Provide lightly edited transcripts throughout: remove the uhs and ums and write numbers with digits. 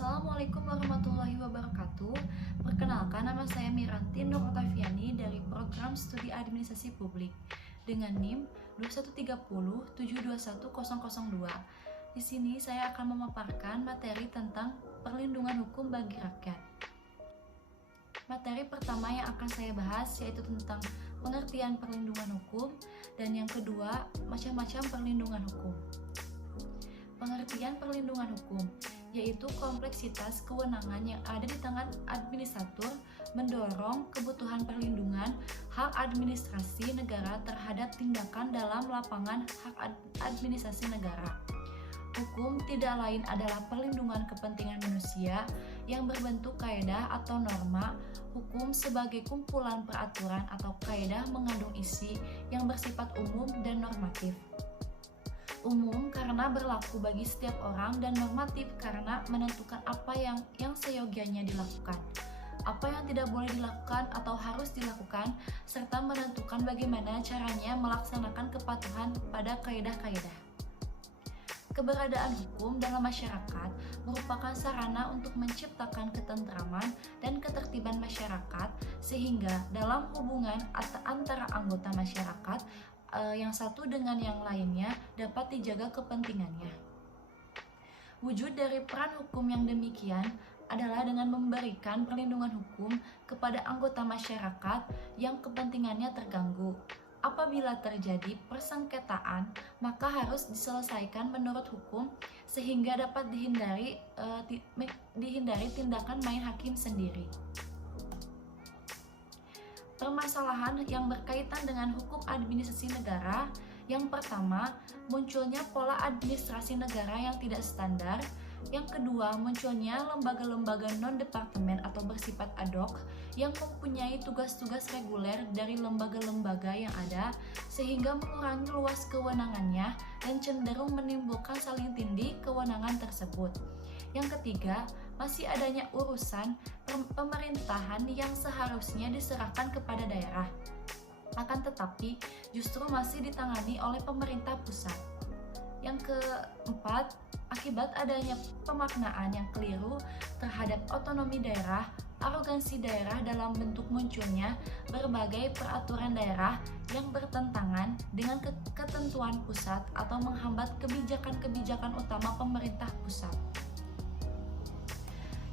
Assalamualaikum warahmatullahi wabarakatuh. Perkenalkan, nama saya Miranti Nur Otaviani dari Program Studi Administrasi Publik dengan NIM 21307210002. Di sini saya akan memaparkan materi tentang perlindungan hukum bagi rakyat. Materi pertama yang akan saya bahas yaitu tentang pengertian perlindungan hukum, dan yang kedua, macam-macam perlindungan hukum. Pengertian perlindungan hukum yaitu kompleksitas kewenangan yang ada di tangan administrator mendorong kebutuhan perlindungan hak administrasi negara terhadap tindakan dalam lapangan hak administrasi negara. Hukum tidak lain adalah perlindungan kepentingan manusia yang berbentuk kaedah atau norma. Hukum sebagai kumpulan peraturan atau kaedah mengandung isi yang bersifat umum dan normatif. Umum karena berlaku bagi setiap orang dan normatif karena menentukan apa yang seyogianya dilakukan, apa yang tidak boleh dilakukan atau harus dilakukan, serta menentukan bagaimana caranya melaksanakan kepatuhan pada kaedah-kaedah. Keberadaan hukum dalam masyarakat merupakan sarana untuk menciptakan ketentraman dan ketertiban masyarakat, sehingga dalam hubungan antara anggota masyarakat yang satu dengan yang lainnya dapat dijaga kepentingannya. Wujud dari peran hukum yang demikian adalah dengan memberikan perlindungan hukum kepada anggota masyarakat yang kepentingannya terganggu. Apabila terjadi persengketaan, maka harus diselesaikan menurut hukum sehingga dapat dihindari tindakan main hakim sendiri. Permasalahan yang berkaitan dengan hukum administrasi negara. Yang pertama, munculnya pola administrasi negara yang tidak standar. Yang kedua, munculnya lembaga-lembaga non-departemen atau bersifat ad hoc yang mempunyai tugas-tugas reguler dari lembaga-lembaga yang ada, sehingga mengurangi luas kewenangannya dan cenderung menimbulkan saling tindih kewenangan tersebut. Yang ketiga, masih adanya urusan pemerintahan yang seharusnya diserahkan kepada daerah, akan tetapi justru masih ditangani oleh pemerintah pusat. Yang keempat, akibat adanya pemaknaan yang keliru terhadap otonomi daerah, arogansi daerah dalam bentuk munculnya berbagai peraturan daerah yang bertentangan dengan ketentuan pusat atau menghambat kebijakan-kebijakan utama pemerintah pusat.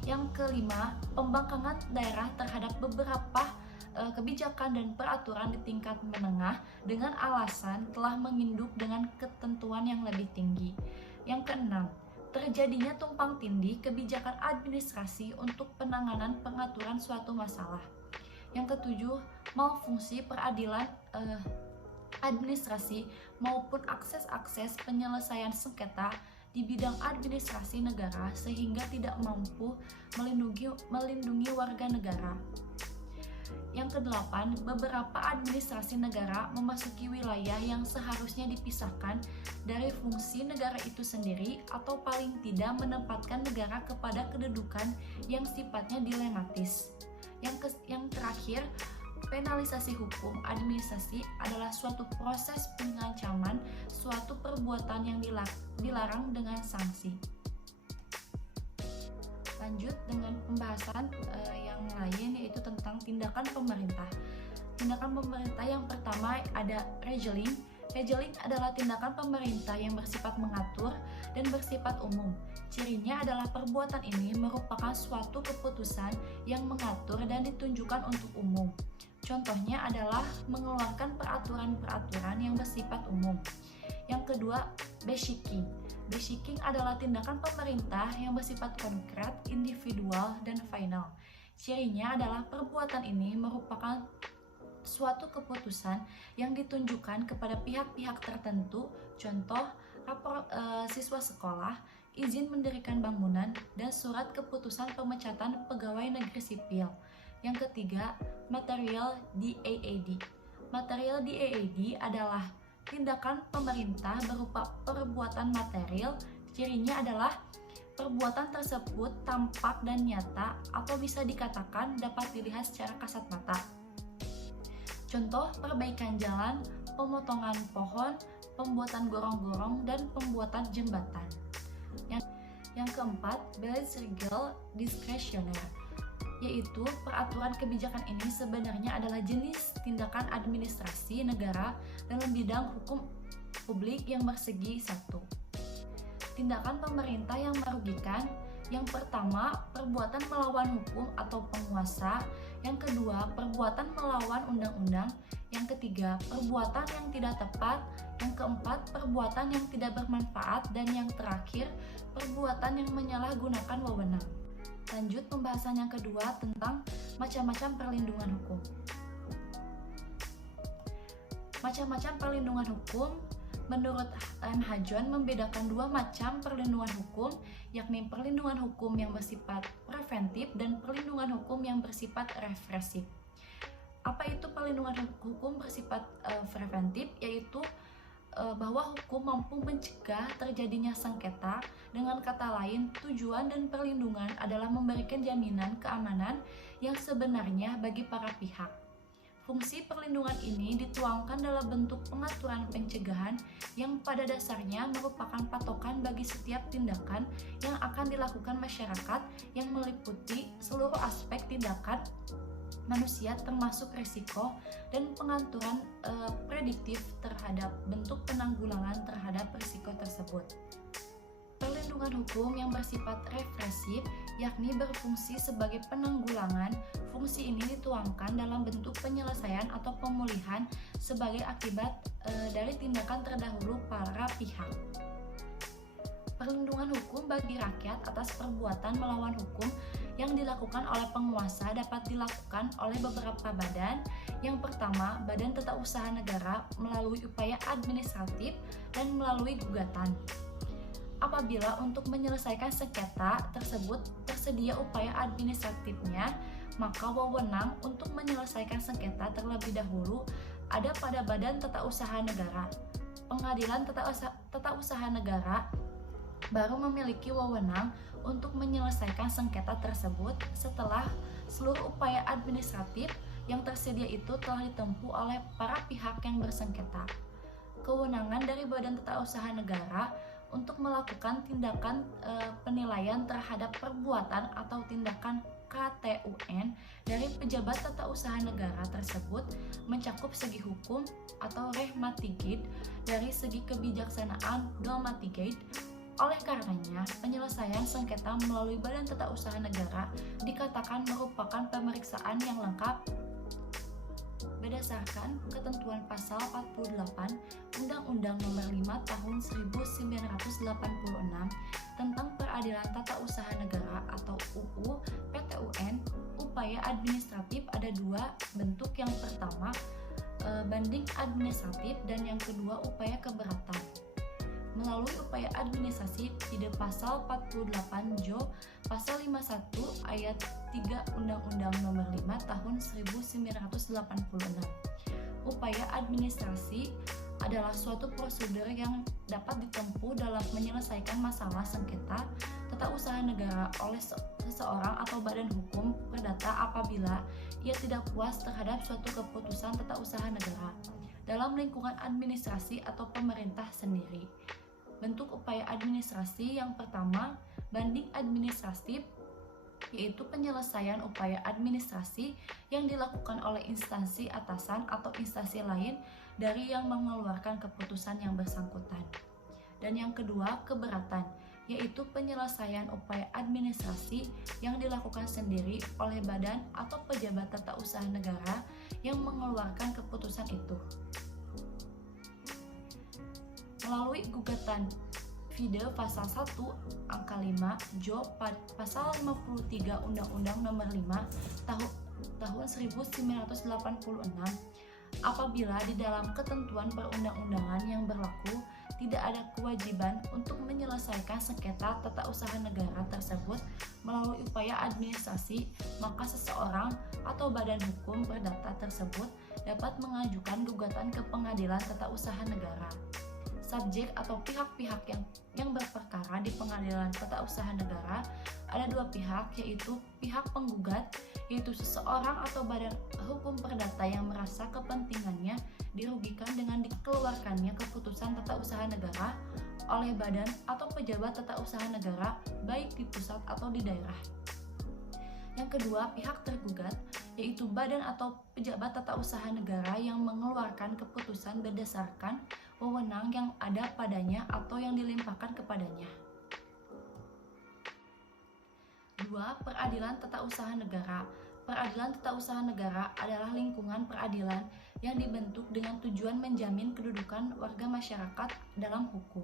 Yang kelima, pembangkangan daerah terhadap beberapa kebijakan dan peraturan di tingkat menengah dengan alasan telah menginduk dengan ketentuan yang lebih tinggi. Yang keenam, terjadinya tumpang tindih kebijakan administrasi untuk penanganan pengaturan suatu masalah. Yang ketujuh, malfungsi peradilan administrasi maupun akses penyelesaian sengketa di bidang administrasi negara sehingga tidak mampu melindungi warga negara. Yang kedelapan, beberapa administrasi negara memasuki wilayah yang seharusnya dipisahkan dari fungsi negara itu sendiri atau paling tidak menempatkan negara kepada kedudukan yang sifatnya dilematis. Yang terakhir, penalisasi hukum administrasi adalah suatu proses pengancaman suatu perbuatan yang dilarang dengan sanksi. Lanjut dengan pembahasan yang lain, yaitu tentang tindakan pemerintah. Tindakan pemerintah yang pertama ada regeling. Regeling adalah tindakan pemerintah yang bersifat mengatur dan bersifat umum. Cirinya adalah perbuatan ini merupakan suatu keputusan yang mengatur dan ditunjukkan untuk umum. Contohnya adalah mengeluarkan peraturan-peraturan yang bersifat umum. Yang kedua, beshiking. Beshiking adalah tindakan pemerintah yang bersifat konkret, individual, dan final. Cirinya adalah perbuatan ini merupakan suatu keputusan yang ditunjukkan kepada pihak-pihak tertentu, contoh rapor siswa sekolah, izin mendirikan bangunan, dan surat keputusan pemecatan pegawai negeri sipil. Yang ketiga, material DAAD. Material DAAD adalah tindakan pemerintah berupa perbuatan material. Cirinya adalah perbuatan tersebut tampak dan nyata atau bisa dikatakan dapat dilihat secara kasat mata. Contoh, perbaikan jalan, pemotongan pohon, pembuatan gorong-gorong, dan pembuatan jembatan. Yang keempat, balance legal discretionary, yaitu peraturan kebijakan ini sebenarnya adalah jenis tindakan administrasi negara dalam bidang hukum publik yang bersegi satu. Tindakan pemerintah yang merugikan, yang pertama, perbuatan melawan hukum atau penguasa, yang kedua, perbuatan melawan undang-undang, yang ketiga, perbuatan yang tidak tepat, yang keempat, perbuatan yang tidak bermanfaat, dan yang terakhir, perbuatan yang menyalahgunakan wewenang. Lanjut pembahasan yang kedua tentang macam-macam perlindungan hukum. Macam-macam perlindungan hukum menurut M. John membedakan dua macam perlindungan hukum, yakni perlindungan hukum yang bersifat preventif dan perlindungan hukum yang bersifat represif. Apa itu perlindungan hukum bersifat preventif? Yaitu bahwa hukum mampu mencegah terjadinya sengketa. Dengan kata lain, tujuan dan perlindungan adalah memberikan jaminan keamanan yang sebenarnya bagi para pihak. Fungsi perlindungan ini dituangkan dalam bentuk pengaturan pencegahan yang pada dasarnya merupakan patokan bagi setiap tindakan yang akan dilakukan masyarakat yang meliputi seluruh aspek tindakan manusia termasuk risiko dan pengaturan prediktif terhadap bentuk penanggulangan terhadap risiko tersebut. Perlindungan hukum yang bersifat represif yakni berfungsi sebagai penanggulangan. Fungsi ini dituangkan dalam bentuk penyelesaian atau pemulihan sebagai akibat dari tindakan terdahulu para pihak. Perlindungan hukum bagi rakyat atas perbuatan melawan hukum yang dilakukan oleh penguasa dapat dilakukan oleh beberapa badan. Yang pertama, Badan Tata Usaha Negara melalui upaya administratif dan melalui gugatan. Apabila untuk menyelesaikan sengketa tersebut tersedia upaya administratifnya, maka wewenang untuk menyelesaikan sengketa terlebih dahulu ada pada Badan Tata Usaha Negara. Pengadilan Tata Usaha Negara baru memiliki wewenang untuk menyelesaikan sengketa tersebut setelah seluruh upaya administratif yang tersedia itu telah ditempuh oleh para pihak yang bersengketa. Kewenangan dari Badan Tata Usaha Negara untuk melakukan tindakan penilaian terhadap perbuatan atau tindakan KTUN dari pejabat tata usaha negara tersebut mencakup segi hukum atau rehmatigate dari segi kebijaksanaan dogmatigate. Oleh karenanya, penyelesaian sengketa melalui Badan Tata Usaha Negara dikatakan merupakan pemeriksaan yang lengkap berdasarkan ketentuan pasal 48 Undang-Undang Nomor 5 Tahun 1986 tentang Peradilan Tata Usaha Negara atau UU PTUN. Upaya administratif ada dua bentuk, yang pertama banding administratif dan yang kedua upaya keberatan. Melalui upaya administrasi di pasal 48 Jo pasal 51 ayat 3 Undang-Undang Nomor 5 Tahun 1986. Upaya administrasi adalah suatu prosedur yang dapat ditempuh dalam menyelesaikan masalah sengketa tata usaha negara oleh seseorang atau badan hukum perdata apabila ia tidak puas terhadap suatu keputusan tata usaha negara dalam lingkungan administrasi atau pemerintah sendiri. Bentuk upaya administrasi yang pertama, banding administratif, yaitu penyelesaian upaya administrasi yang dilakukan oleh instansi atasan atau instansi lain dari yang mengeluarkan keputusan yang bersangkutan. Dan yang kedua, keberatan, yaitu penyelesaian upaya administrasi yang dilakukan sendiri oleh badan atau pejabat tata usaha negara yang mengeluarkan keputusan itu. Melalui gugatan Vide pasal 1 angka 5 Jo pasal 53 Undang-Undang Nomor 5 tahun 1986, apabila di dalam ketentuan perundang-undangan yang berlaku tidak ada kewajiban untuk menyelesaikan sengketa tata usaha negara tersebut melalui upaya administrasi, maka seseorang atau badan hukum perdata tersebut dapat mengajukan gugatan ke pengadilan tata usaha negara. Subjek atau pihak-pihak yang berperkara di pengadilan tata usaha negara ada dua pihak, yaitu pihak penggugat, yaitu seseorang atau badan hukum perdata yang merasa kepentingannya dirugikan dengan dikeluarkannya keputusan tata usaha negara oleh badan atau pejabat tata usaha negara baik di pusat atau di daerah. Yang kedua, pihak tergugat, yaitu badan atau pejabat tata usaha negara yang mengeluarkan keputusan berdasarkan wewenang yang ada padanya atau yang dilimpahkan kepadanya. 2. Peradilan tata usaha negara. Peradilan tata usaha negara adalah lingkungan peradilan yang dibentuk dengan tujuan menjamin kedudukan warga masyarakat dalam hukum.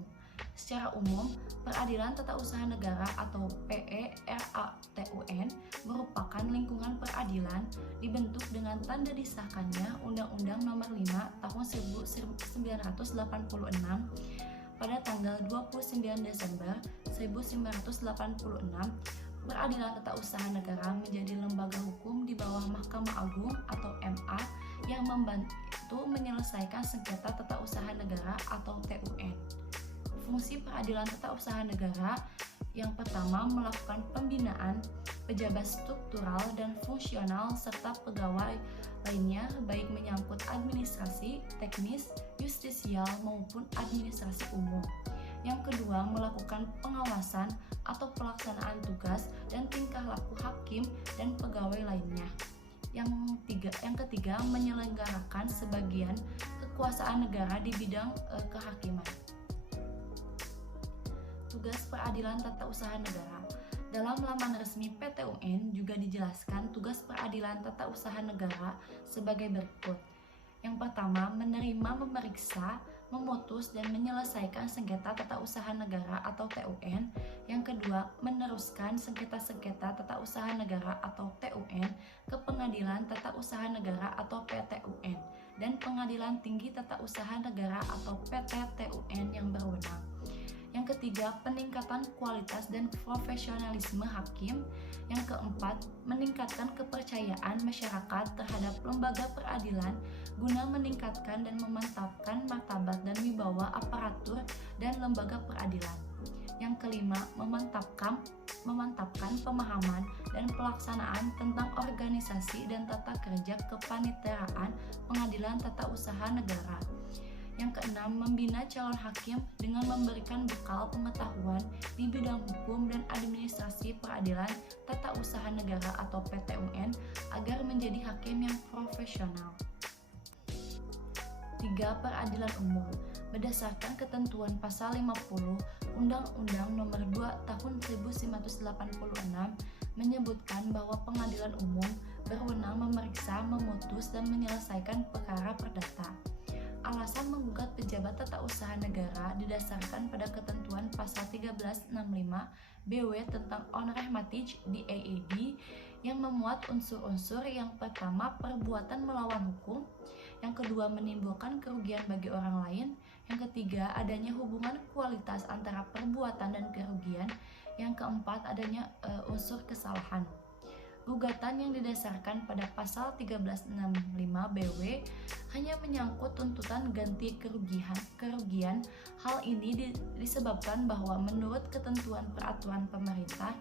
Secara umum, peradilan tata usaha negara atau PERATUN merupakan lingkungan peradilan dibentuk dengan tanda disahkannya Undang-Undang Nomor 5 Tahun 1986 pada tanggal 29 Desember 1986. Peradilan tata usaha negara menjadi lembaga hukum di bawah Mahkamah Agung atau MA yang membantu menyelesaikan sengketa tata usaha negara atau TUN. Fungsi peradilan tata usaha negara yang pertama melakukan pembinaan pejabat struktural dan fungsional serta pegawai lainnya baik menyangkut administrasi, teknis, justisial maupun administrasi umum. Yang kedua, melakukan pengawasan atau pelaksanaan tugas dan tingkah laku hakim dan pegawai lainnya. Yang ketiga, menyelenggarakan sebagian kekuasaan negara di bidang kehakiman. Tugas peradilan tata usaha negara. Dalam laman resmi PT UN juga dijelaskan tugas peradilan tata usaha negara sebagai berikut. Yang pertama, menerima, memeriksa, memutus, dan menyelesaikan sengketa tata usaha negara atau TUN. Yang kedua, meneruskan sengketa-sengketa tata usaha negara atau TUN ke Pengadilan Tata Usaha Negara atau PTUN dan Pengadilan Tinggi Tata Usaha Negara atau PTTUN yang berwenang. Yang ketiga, peningkatan kualitas dan profesionalisme hakim. Yang keempat, meningkatkan kepercayaan masyarakat terhadap lembaga peradilan guna meningkatkan dan memantapkan martabat dan wibawa aparatur dan lembaga peradilan. Yang kelima, memantapkan pemahaman dan pelaksanaan tentang organisasi dan tata kerja kepaniteraan pengadilan tata usaha negara. Yang keenam, membina calon hakim dengan memberikan bekal pengetahuan di bidang hukum dan administrasi peradilan tata usaha negara atau PTUN agar menjadi hakim yang profesional. 3. Peradilan umum. Berdasarkan ketentuan pasal 50 Undang-Undang Nomor 2 Tahun 1986 menyebutkan bahwa pengadilan umum berwenang memeriksa, memutus, dan menyelesaikan perkara perdata. Alasan menggugat pejabat tata usaha negara didasarkan pada ketentuan pasal 1365 BW tentang onrehmatig di AAD yang memuat unsur-unsur yang pertama perbuatan melawan hukum, yang kedua menimbulkan kerugian bagi orang lain, yang ketiga adanya hubungan kualitas antara perbuatan dan kerugian, yang keempat adanya unsur kesalahan. Gugatan yang didasarkan pada pasal 1365 BW hanya menyangkut tuntutan ganti kerugian. Hal ini disebabkan bahwa menurut ketentuan peraturan pemerintah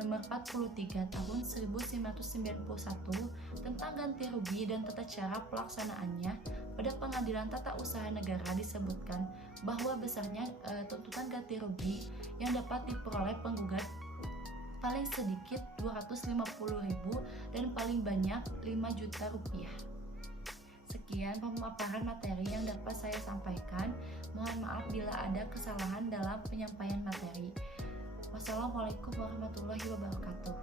Nomor 43 Tahun 1991 tentang ganti rugi dan tata cara pelaksanaannya, pada Pengadilan Tata Usaha Negara disebutkan bahwa besarnya tuntutan ganti rugi yang dapat diperoleh penggugat paling sedikit 250.000 dan paling banyak 5 juta rupiah. Sekian pemaparan materi yang dapat saya sampaikan. Mohon maaf bila ada kesalahan dalam penyampaian materi. Wassalamualaikum warahmatullahi wabarakatuh.